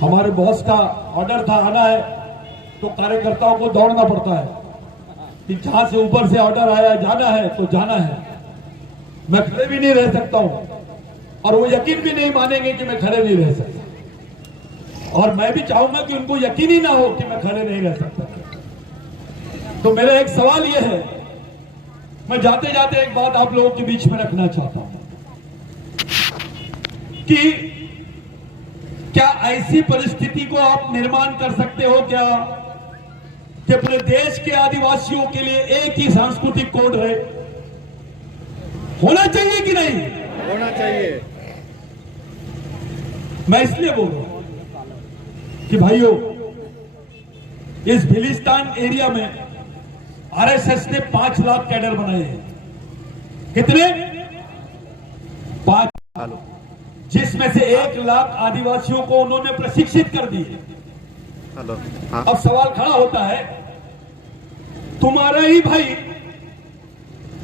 हमारे बॉस का ऑर्डर था आना है, तो कार्यकर्ताओं को दौड़ना पड़ता है कि जहां से ऊपर से ऑर्डर आया जाना है तो जाना है। मैं खड़े भी नहीं रह सकता हूं और वो यकीन भी नहीं मानेंगे कि मैं खड़े नहीं रह सकता, और मैं भी चाहूंगा कि उनको यकीन ही ना हो कि मैं खड़े नहीं रह सकता। तो मेरा एक सवाल यह है, मैं जाते जाते एक बात आप लोगों के बीच में रखना चाहता हूं कि क्या ऐसी परिस्थिति को आप निर्माण कर सकते हो क्या कि अपने देश के आदिवासियों के लिए एक ही सांस्कृतिक कोड रहे? होना चाहिए कि नहीं? होना चाहिए। मैं इसलिए बोल रहा हूं कि भाइयों, इस भिलिस्तान एरिया में आरएसएस ने 5 लाख कैडर बनाए हैं। कितने? 5, जिसमें से 1 लाख आदिवासियों को उन्होंने प्रशिक्षित कर दिए। हेलो, हाँ। अब सवाल खड़ा होता है, तुम्हारा ही भाई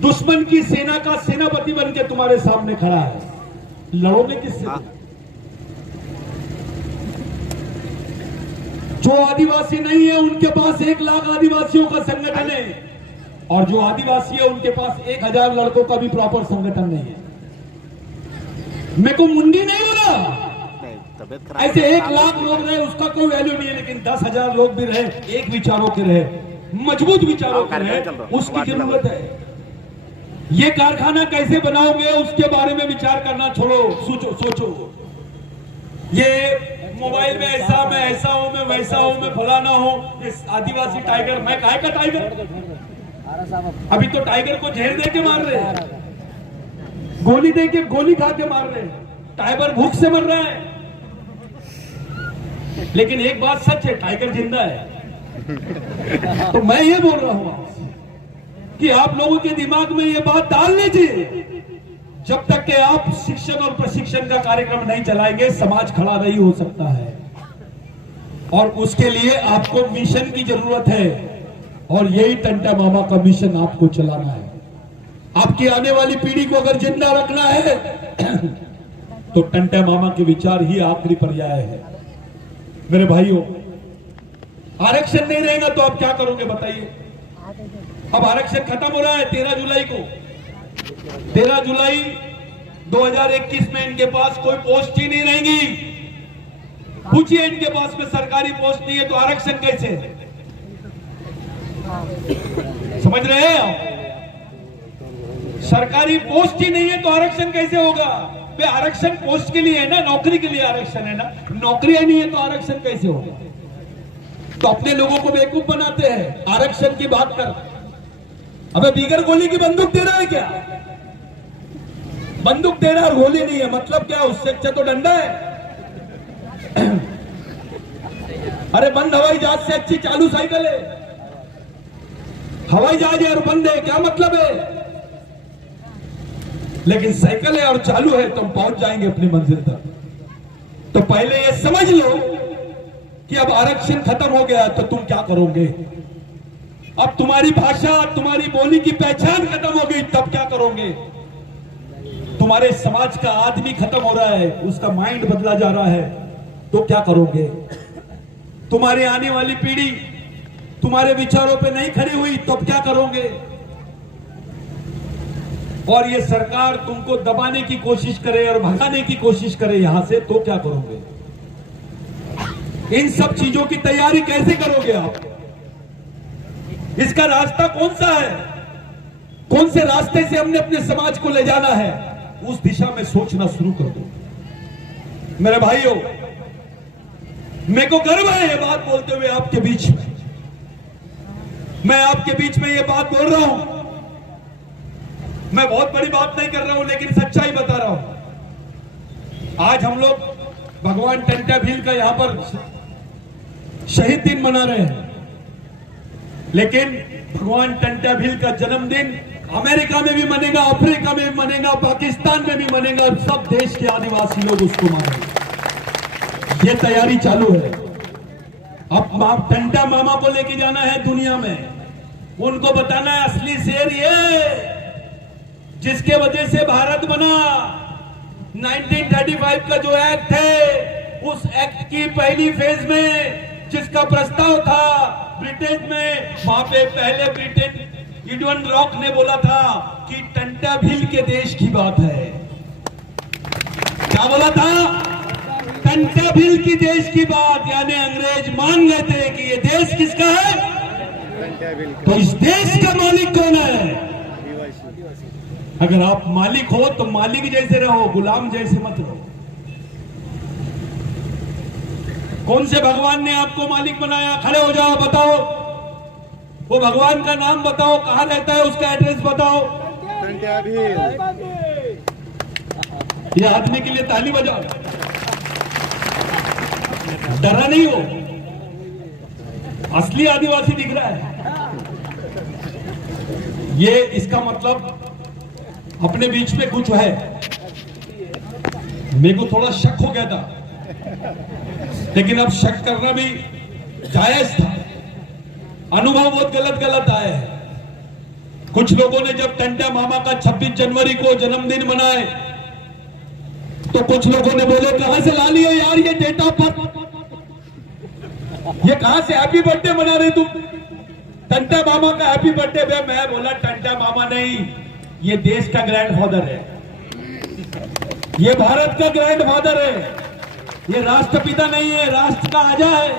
दुश्मन की सेना का सेनापति बन के तुम्हारे सामने खड़ा है, लड़ोगे किससे? हाँ। जो आदिवासी नहीं है उनके पास 1 लाख आदिवासियों का संगठन है, और जो आदिवासी है उनके पास 1000 लड़कों का भी प्रॉपर संगठन नहीं है। मेरे को मुंडी नहीं बोला, ऐसे 1 लाख लोग रहे उसका कोई वैल्यू नहीं है, लेकिन 10,000 लोग भी रहे, एक विचारों के रहे, मजबूत विचारों के रहे, उसकी जरूरत है। ये कारखाना कैसे बनाओगे उसके बारे में विचार करना छोड़ो, सोचो। ये मोबाइल में ऐसा, मैं ऐसा हूं, मैं वैसा हूं, मैं फलाना हूं, इस आदिवासी टाइगर, मैं काय का टाइगर? अभी तो टाइगर को जहर दे के मार रहे हैं, गोली दे के, गोली खा के मार रहे हैं, टाइगर भूख से मर रहा है। लेकिन एक बात सच है, टाइगर जिंदा है। तो मैं ये बोल रहा हूं कि आप लोगों के दिमाग में ये बात डाल लीजिए, जब तक कि आप शिक्षण और प्रशिक्षण का कार्यक्रम नहीं चलाएंगे समाज खड़ा नहीं हो सकता है, और उसके लिए आपको मिशन की जरूरत है, और यही टंटा मामा का मिशन आपको चलाना है। आपकी आने वाली पीढ़ी को अगर जिंदा रखना है तो टंटा मामा के विचार ही आखिरी पर्याय है। मेरे भाइयों, आरक्षण नहीं रहेगा तो आप क्या करोगे बताइए? अब आरक्षण खत्म हो रहा है 13 जुलाई को। 13 जुलाई 2021 में इनके पास कोई पोस्ट ही नहीं रहेगी। पूछिए इनके पास में सरकारी पोस्ट नहीं है तो आरक्षण कैसे? समझ रहे हैं आप? सरकारी पोस्ट ही नहीं है तो आरक्षण कैसे होगा? आरक्षण पोस्ट के लिए है ना, नौकरी के लिए आरक्षण है ना। नौकरियां नहीं है तो आरक्षण कैसे होगा? तो अपने लोगों को बेवकूफ बनाते हैं आरक्षण की बात कर। अबे बिगर गोली की बंदूक दे रहा है क्या? बंदूक दे रहा है और गोली नहीं है, मतलब क्या? उससे अच्छा तो डंडा है। अरे बंद हवाई जहाज से अच्छी चालू साइकिल है। हवाई जहाज है और बंद है, क्या मतलब है? लेकिन साइकिल है और चालू है तो हम पहुंच जाएंगे अपनी मंजिल तक। तो पहले ये समझ लो कि अब आरक्षण खत्म हो गया तो तुम क्या करोगे? अब तुम्हारी भाषा, तुम्हारी बोली की पहचान खत्म हो गई, तब क्या करोगे? तुम्हारे समाज का आदमी खत्म हो रहा है, उसका माइंड बदला जा रहा है, तो क्या करोगे? तुम्हारी आने वाली पीढ़ी तुम्हारे विचारों पे नहीं खड़ी हुई, तब क्या करोगे? और ये सरकार तुमको दबाने की कोशिश करे और भगाने की कोशिश करे यहां से, तो क्या करोगे? इन सब चीजों की तैयारी कैसे करोगे आप? इसका रास्ता कौन सा है? कौन से रास्ते से हमने अपने समाज को ले जाना है, उस दिशा में सोचना शुरू कर दो। मेरे भाइयों, मेरे को गर्व है ये बात बोलते हुए आपके बीच में। मैं आपके बीच में ये बात बोल रहा हूं। मैं बहुत बड़ी बात नहीं कर रहा हूं, लेकिन सच्चाई बता रहा हूं। आज हम लोग भगवान टंट्या भील का यहां पर शहीद दिन मना रहे हैं, लेकिन भगवान टंट्या भील का जन्मदिन अमेरिका में भी मनेगा, अफ्रीका में भी मनेगा, पाकिस्तान में भी मनेगा, सब देश के आदिवासी लोग उसको मानेंगे। ये तैयारी चालू है। अब टंट्या मामा को लेके जाना है दुनिया में, उनको बताना है असली शेर ये जिसके वजह से भारत बना। 1935 का जो एक्ट है, उस एक्ट की पहली फेज में जिसका प्रस्ताव था ब्रिटेन में, वहां पे पहले ब्रिटेन इडवन रॉक ने बोला था कि टंट्या भील के देश की बात है। क्या बोला था? टंट्या भील की देश की बात, यानी अंग्रेज मान गए थे कि ये देश किसका है। तो इस देश का मालिक कौन है? अगर आप मालिक हो तो मालिक जैसे रहो, गुलाम जैसे मत रहो। कौन से भगवान ने आपको मालिक बनाया? खड़े हो जाओ, बताओ वो भगवान का नाम बताओ, कहां रहता है, उसका एड्रेस बताओ। ये आदमी के लिए ताली बजाओ, डरा नहीं हो, असली आदिवासी दिख रहा है। ये इसका मतलब अपने बीच में कुछ है। मेरे को थोड़ा शक हो गया था, लेकिन अब शक करना भी जायज था। अनुभव बहुत गलत आए हैं। कुछ लोगों ने जब टंट्या मामा का 26 जनवरी को जन्मदिन मनाए तो कुछ लोगों ने बोले कहां से ला लिया यार ये डेट ऑफ बर्थ, ये कहां से हैप्पी बर्थडे मना रहे तुम? टंट्या मामा का हैप्पी बर्थडे। मैं बोला टंट्या मामा नहीं, ये देश का ग्रैंडफादर है, ये भारत का ग्रैंडफादर है, ये राष्ट्रपिता नहीं है, राष्ट्र का आजा है,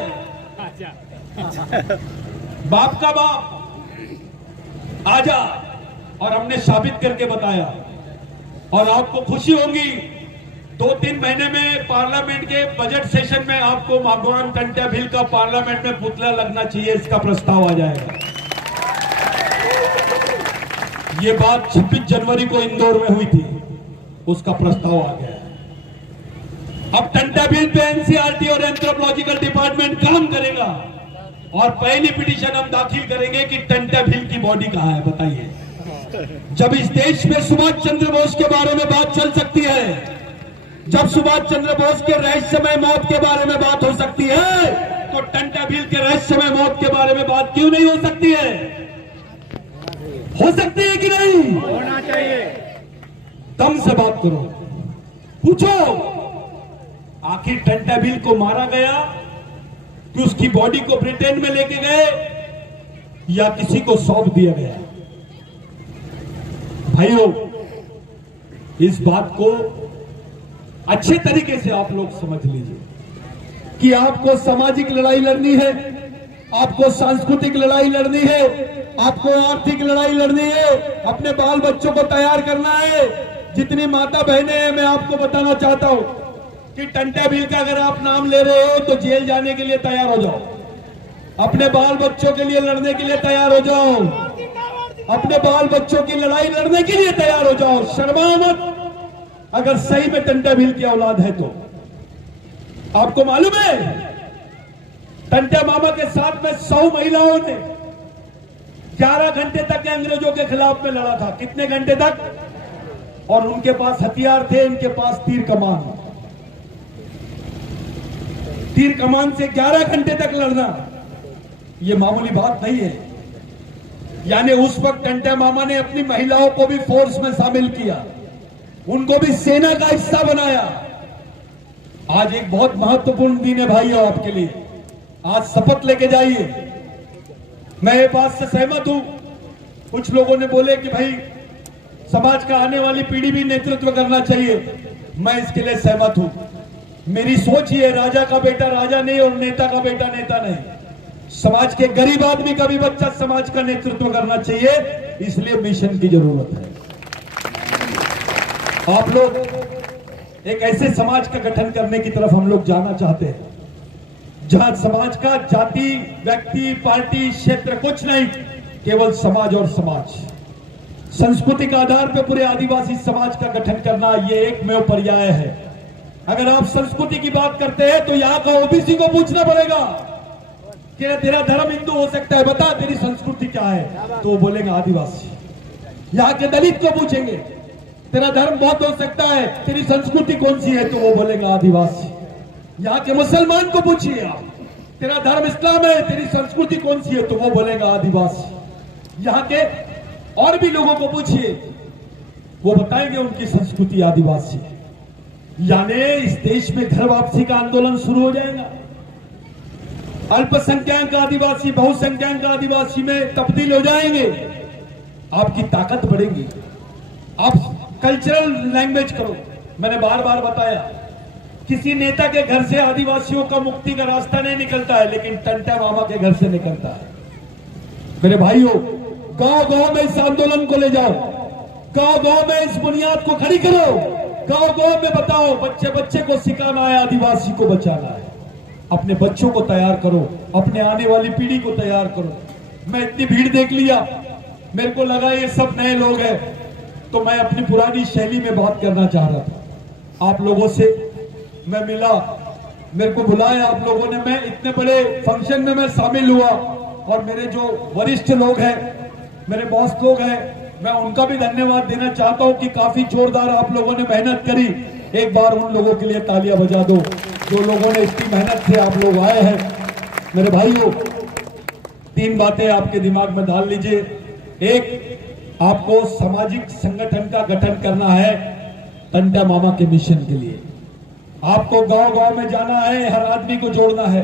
बाप का बाप आजा। और हमने साबित करके बताया। और आपको खुशी होगी, 2-3 महीने में पार्लियामेंट के बजट सेशन में आपको भगवान टंट्या भील का पार्लियामेंट में पुतला लगना चाहिए, इसका प्रस्ताव आ जाएगा। ये बात 26 जनवरी को इंदौर में हुई थी, उसका प्रस्ताव आ गया। अब टंट्या भील पे एनसीईआरटी और एंथ्रोपोलॉजिकल डिपार्टमेंट काम करेगा और पहली पिटीशन हम दाखिल करेंगे कि टंट्या भील की बॉडी कहां है, बताइए। जब इस देश में सुभाष चंद्र बोस के बारे में बात चल सकती है, जब सुभाष चंद्र बोस के रहस्यमय मौत के बारे में बात हो सकती है, तो टंट्या भील के रहस्यमय मौत के बारे में बात क्यों नहीं हो सकती है? हो सकती है कि नहीं? होना चाहिए। दम से बात करो, पूछो आखिर टंट्या भील को मारा गया कि उसकी बॉडी को ब्रिटेन में लेके गए या किसी को सौंप दिया गया? भाइयों, इस बात को अच्छे तरीके से आप लोग समझ लीजिए कि आपको सामाजिक लड़ाई लड़नी है, आपको सांस्कृतिक लड़ाई लड़नी है, आपको आर्थिक लड़ाई लड़नी है, अपने बाल बच्चों को तैयार करना है। जितनी माता बहनें हैं, मैं आपको बताना चाहता हूं कि टंटा बिल का अगर आप नाम ले रहे हो तो जेल जाने के लिए तैयार हो जाओ, अपने बाल बच्चों के लिए लड़ने के लिए तैयार हो जाओ, अपने बाल बच्चों की लड़ाई लड़ने के लिए तैयार हो जाओ, शर्माओ मत। अगर सही में टंटा बिल की औलाद है तो आपको मालूम है टंटा मामा के साथ में 100 महिलाओं ने 11 घंटे तक अंग्रेजों के खिलाफ में लड़ा था। कितने घंटे तक? और उनके पास हथियार थे, इनके पास तीर कमान। तीर कमान से 11 घंटे तक लड़ना यह मामूली बात नहीं है। यानी उस वक्त टंटा मामा ने अपनी महिलाओं को भी फोर्स में शामिल किया, उनको भी सेना का हिस्सा बनाया। आज एक बहुत महत्वपूर्ण दिन है भाइयों आपके लिए। आज शपथ लेके जाइए। मैं ये बात से सहमत हूं। कुछ लोगों ने बोले कि भाई समाज का आने वाली पीढ़ी भी नेतृत्व करना चाहिए। मैं इसके लिए सहमत हूं। मेरी सोच ये है, राजा का बेटा राजा नहीं और नेता का बेटा नेता नहीं। समाज के गरीब आदमी का भी बच्चा समाज का नेतृत्व करना चाहिए, इसलिए मिशन की जरूरत है। आप लोग एक ऐसे समाज का गठन करने की तरफ हम लोग जाना चाहते हैं जहां समाज का जाति, व्यक्ति, पार्टी, क्षेत्र कुछ नहीं, केवल समाज और समाज। सांस्कृतिक आधार पर पूरे आदिवासी समाज का गठन करना यह एकमेव पर्याय है। अगर आप संस्कृति की बात करते हैं तो यहाँ का ओबीसी को पूछना पड़ेगा कि तेरा धर्म हिंदू हो सकता है, बता तेरी संस्कृति क्या है, तो वो बोलेगा आदिवासी। यहाँ के दलित को पूछेंगे तेरा धर्म बौद्ध हो सकता है, तेरी संस्कृति कौन सी है, तो वो बोलेगा आदिवासी। यहाँ के मुसलमान को पूछिए आप, तेरा धर्म इस्लाम है, तेरी संस्कृति कौन सी है, तो वो बोलेगा आदिवासी। यहाँ के और भी लोगों को पूछिए, वो बताएंगे उनकी संस्कृति आदिवासी। यानी इस देश में घर वापसी का आंदोलन शुरू हो जाएगा। अल्पसंख्यक आदिवासी बहुसंख्यक आदिवासी में तब्दील हो जाएंगे। आपकी ताकत बढ़ेगी। आप कल्चरल लैंग्वेज करो। मैंने बार बार बताया, किसी नेता के घर से आदिवासियों का मुक्ति का रास्ता नहीं निकलता है, लेकिन टंटा मामा के घर से निकलता है। मेरे भाइयों, गांव गांव में इस आंदोलन को ले जाओ, गांव गांव में इस बुनियाद को खड़ी करो, गांव गांव में बताओ। बच्चे बच्चे को सिखाना है, आदिवासी को बचाना है। अपने बच्चों को तैयार करो, अपने आने वाली पीढ़ी को तैयार करो। मैं इतनी भीड़ देख लिया, मेरे को लगा ये सब नए लोग हैं, तो मैं अपनी पुरानी शैली में बात करना चाह रहा था। आप लोगों से मैं मिला, मेरे को बुलाया आप लोगों ने। मैं इतने बड़े फंक्शन में मैं शामिल हुआ, और मेरे जो वरिष्ठ लोग हैं, मेरे बॉस लोग हैं, मैं उनका भी धन्यवाद देना चाहता हूं कि काफी जोरदार आप लोगों ने मेहनत करी। एक बार उन लोगों के लिए तालियां बजा दो जो लोगों ने इतनी मेहनत से आप लोग आए हैं। मेरे भाइयों, 3 बातें आपके दिमाग में डाल लीजिए। एक, आपको सामाजिक संगठन का गठन करना है टंटा मामा के मिशन के लिए। आपको गांव गांव में जाना है, हर आदमी को जोड़ना है,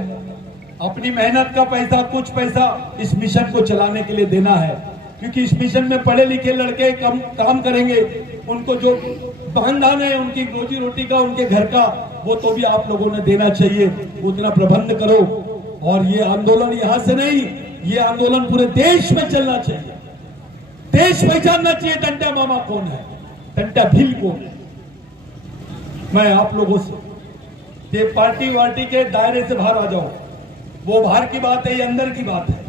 अपनी मेहनत का पैसा, कुछ पैसा इस मिशन को चलाने के लिए देना है। क्योंकि इस मिशन में पढ़े लिखे लड़के काम करेंगे, उनको जो बहन है उनकी रोजी रोटी का, उनके घर का, वो तो भी आप लोगों ने देना चाहिए। उतना प्रबंध करो। और ये आंदोलन यहां से नहीं, ये आंदोलन पूरे देश में चलना चाहिए। देश पहचानना चाहिए टंटा मामा कौन है, टंटा भील कौन है। मैं आप लोगों से, ये पार्टी वार्टी के दायरे से बाहर आ जाओ। वो बाहर की बात है, ये अंदर की बात है।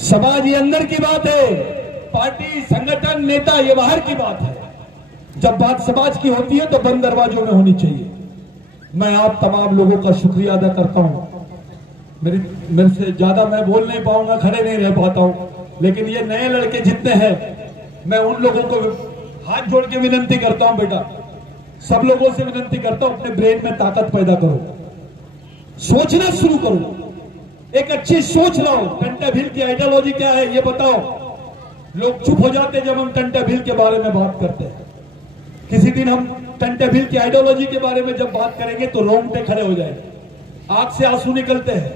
समाज ये अंदर की बात है, पार्टी, संगठन, नेता ये बाहर की बात है। जब बात समाज की होती है तो बंद दरवाजों में होनी चाहिए। मैं आप तमाम लोगों का शुक्रिया अदा करता हूं। मेरे से ज्यादा मैं बोल नहीं पाऊंगा, खड़े नहीं रह पाता हूं, लेकिन ये नए लड़के जितने हैं, मैं उन लोगों को हाथ जोड़ के विनती करता हूं, बेटा सब लोगों से विनती करता हूं, अपने ब्रेन में ताकत पैदा करो, सोचना शुरू करो, एक अच्छी सोच लाओ। टंटा भील की आइडियोलॉजी क्या है ये बताओ। लोग चुप हो जाते हैं जब हम टंटा भील के बारे में बात करते हैं। किसी दिन हम टंटा भील की आइडियोलॉजी के बारे में जब बात करेंगे तो रोंगटे खड़े हो जाएंगे, आंख से आंसू निकलते हैं।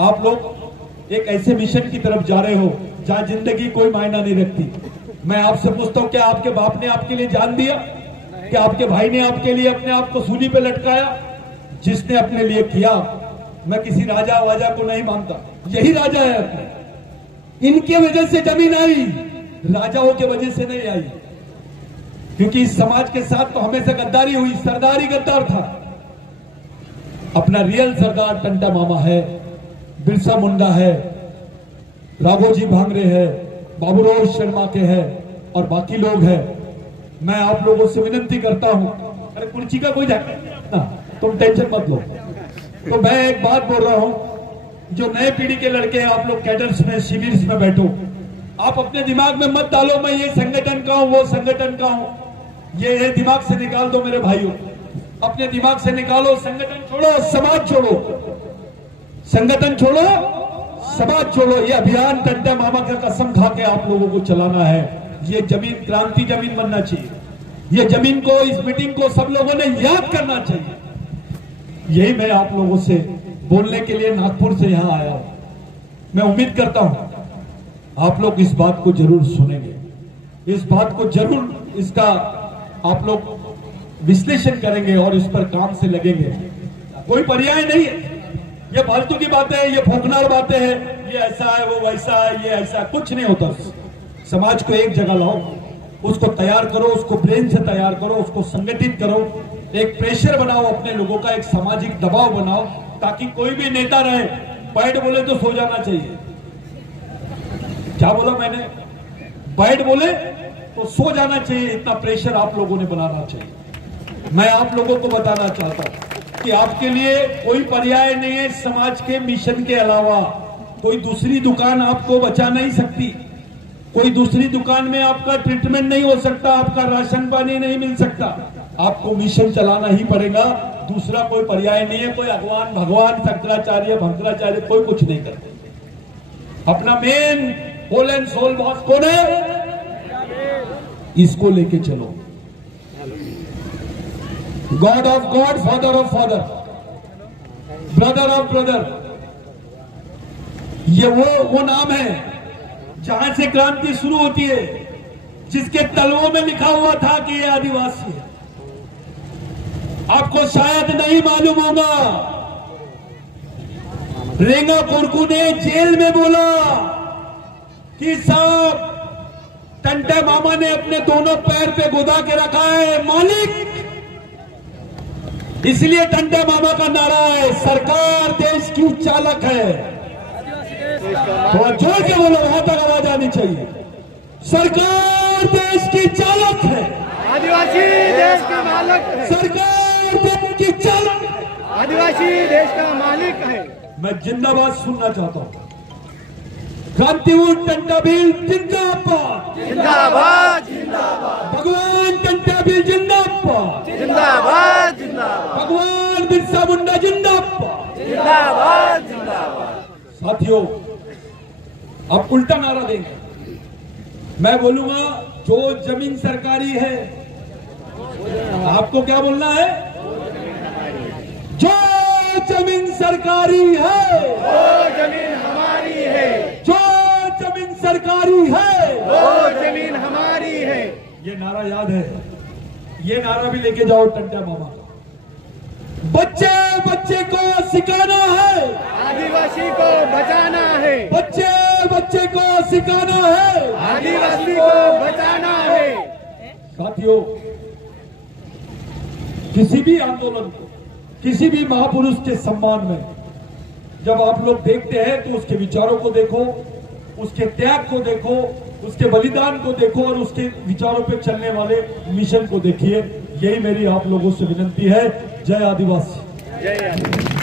आप लोग एक ऐसे मिशन की तरफ जा रहे हो जहां जिंदगी कोई मायना नहीं रखती। मैं आपसे पूछता हूं, क्या आपके बाप ने आपके लिए जान दिया? क्या आपके भाई ने आपके लिए अपने आप को सूली पे लटकाया? जिसने अपने लिए किया, मैं किसी राजा वाजा को नहीं मानता, यही राजा है अपने। इनके वजह से जमीन आई, राजाओं के वजह से नहीं आई। क्योंकि इस समाज के साथ तो हमेशा गद्दारी हुई, सरदार ही गद्दार था। अपना रियल सरदार टंटा मामा है, बिरसा मुंडा है, राघोजी भांगरे है, बाबूराव शर्मा के है और बाकी लोग हैं। मैं आप लोगों से विनती करता हूं, अरे कुर्सी का कोई ना, तुम टेंशन मत लो। तो मैं एक बात बोल रहा हूं, जो नए पीढ़ी के लड़के हैं, आप लोग कैडर्स में, शिविर में बैठो। आप अपने दिमाग में मत डालो मैं ये संगठन का हूं, वो संगठन का हूं। ये दिमाग से निकाल दो मेरे भाइयों, अपने दिमाग से निकालो। संगठन छोड़ो, समाज छोड़ो। संगठन छोड़ो, समाज छोड़ो। ये अभियान टंटा मामा का कसम खा के आप लोगों को चलाना है। ये जमीन क्रांति जमीन बनना चाहिए। ये जमीन को, इस मीटिंग को सब लोगों ने याद करना चाहिए। यही मैं आप लोगों से बोलने के लिए नागपुर से यहां आया हूं। मैं उम्मीद करता हूं आप लोग इस बात को जरूर सुनेंगे, इस बात को जरूर, इसका आप लोग विश्लेषण करेंगे और इस पर काम से लगेंगे। कोई पर्याय नहीं है, ये फालतू की बातें हैं, ये फौकनार बातें हैं, ये ऐसा है, वो वैसा है, ये ऐसा, कुछ नहीं होता। समाज को एक जगह लाओ, उसको तैयार करो, उसको ब्रेन से तैयार करो, उसको संगठित करो, एक प्रेशर बनाओ अपने लोगों का, एक सामाजिक दबाव बनाओ, ताकि कोई भी नेता रहे, बैठ बोले तो सो जाना चाहिए। क्या बोला मैंने? बैठ बोले तो सो जाना चाहिए। इतना प्रेशर आप लोगों ने बनाना चाहिए। मैं आप लोगों को बताना चाहता हूं कि आपके लिए कोई पर्याय नहीं है समाज के मिशन के अलावा। कोई दूसरी दुकान आपको बचा नहीं सकती, कोई दूसरी दुकान में आपका ट्रीटमेंट नहीं हो सकता, आपका राशन पानी नहीं मिल सकता। आपको मिशन चलाना ही पड़ेगा, दूसरा कोई पर्याय नहीं है। कोई भगवान भगवान शंकराचार्य भंकराचार्य कोई कुछ नहीं करते। अपना main whole and soul boss कौन है? इसको लेके चलो। God of god, father of father, brother of brother, ये वो नाम है जहां से क्रांति शुरू होती है, जिसके तलवों में लिखा हुआ था कि ये आदिवासी है। आपको शायद नहीं मालूम होगा, रेंगा कोरकू ने जेल में बोला कि साहब टंटा मामा ने अपने दोनों पैर पे गुदा के रखा है मालिक। इसलिए टंटा मामा का नारा है, सरकार देश की चालक है। थोड़ा जोर से बोलो, वहां तक आवाज आनी चाहिए। सरकार देश की चालक है, आदिवासी देश का मालिक है। सरकार देश की चालक है, आदिवासी देश का मालिक है। मैं जिंदाबाद सुनना चाहता हूं। क्रांतिवीर टंटा भील जिंदाबाद, जिंदाबाद जिंदाबाद, भगवान टंटा भील जिंदाबाद, जिंदाबाद जिंदाबाद, भगवान बिरसा मुंडा जिंदाबाद, जिंदाबाद जिंदाबाद। साथियों, अब उल्टा नारा देंगे। मैं बोलूंगा जो जमीन सरकारी है, आपको क्या बोलना है? जो जमीन सरकारी है वो जमीन हमारी है, जो जमीन सरकारी है वो जमीन हमारी है। ये नारा याद है, ये नारा भी लेके जाओ टंटा मामा। बच्चे बच्चे को सिखाना है, आदिवासी को बचाना है, बच्चे बच्चे को सिखाना है, आदिवासी को बचाना है। साथियों, किसी भी आंदोलन को, किसी भी महापुरुष के सम्मान में जब आप लोग देखते हैं तो उसके विचारों को देखो, उसके त्याग को देखो, उसके बलिदान को देखो और उसके विचारों पे चलने वाले मिशन को देखिए। यही मेरी आप लोगों से विनती है। जय आदिवासी। जय आदिवासी।